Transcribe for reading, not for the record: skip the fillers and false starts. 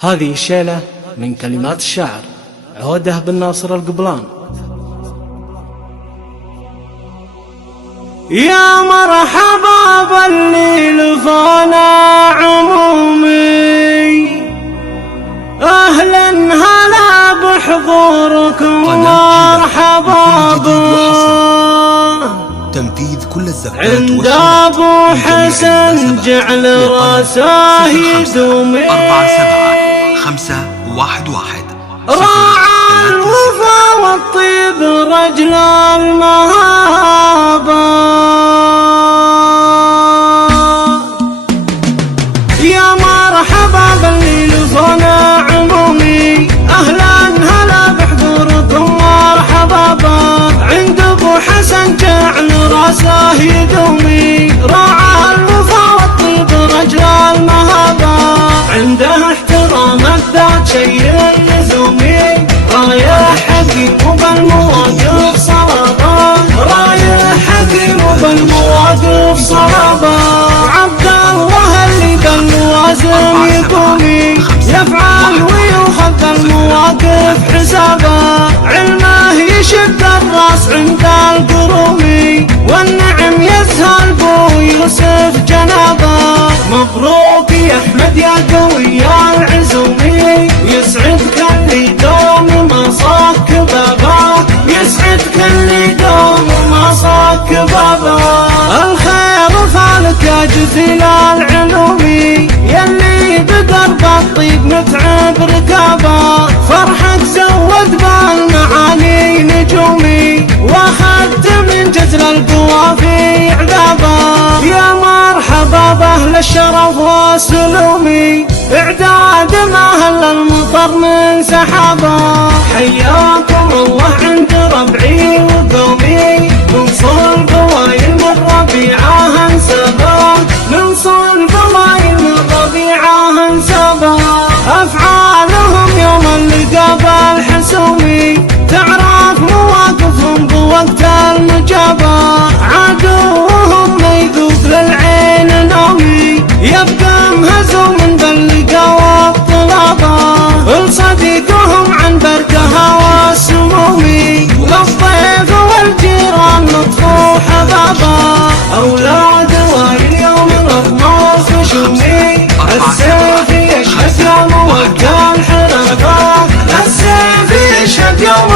هذه الشيلة من كلمات الشاعر عودة بن ناصر القبلان. يا مرحبا باللي لفانا عمومي، أهلا هلا بحضوركم مرحبا تنفيذ كل الزكاة عند أبو حسن جعل راسه يدومي 47 راعى الوفا والطيب رجل المهابة. يا مرحبا باللي لفانا عمومي، أهلا هلا بحضوركم مرحبا عند أبو حسن جعل راسه يدومي. راعى الوفا والطيب رجل المهابة، عنده احترام الذات شيء لزومي. رايح حكيم وبالمواقف صلابة، رايح حكيم وبالمواقف صلابة. عبد الله اللي باللوازم يقومي، يفعل ويأخذ المواقف حسابه. علمه يشد الراس عند القرومي، والنعم يسهل بو يوسف جنابه. مبروك يا احمد يا قوي يا العزومي، يسعدك اللي دوم ما صاك بابا، يسعدك اللي دوم ما صاك بابا. الخير فالك يا جزيل العلومي، يلي بدرب الطيب متعب ركابه. فرحك زود بالمعاني نجومي، واخذت من جزل القوافي عذابه. يا مرحبا باهل الشرف والسلومي، اعداد ما هل المطر من سحابه. حياكم الله عند ربعي وقومي، من صلب وايل من ربيعه انسبه.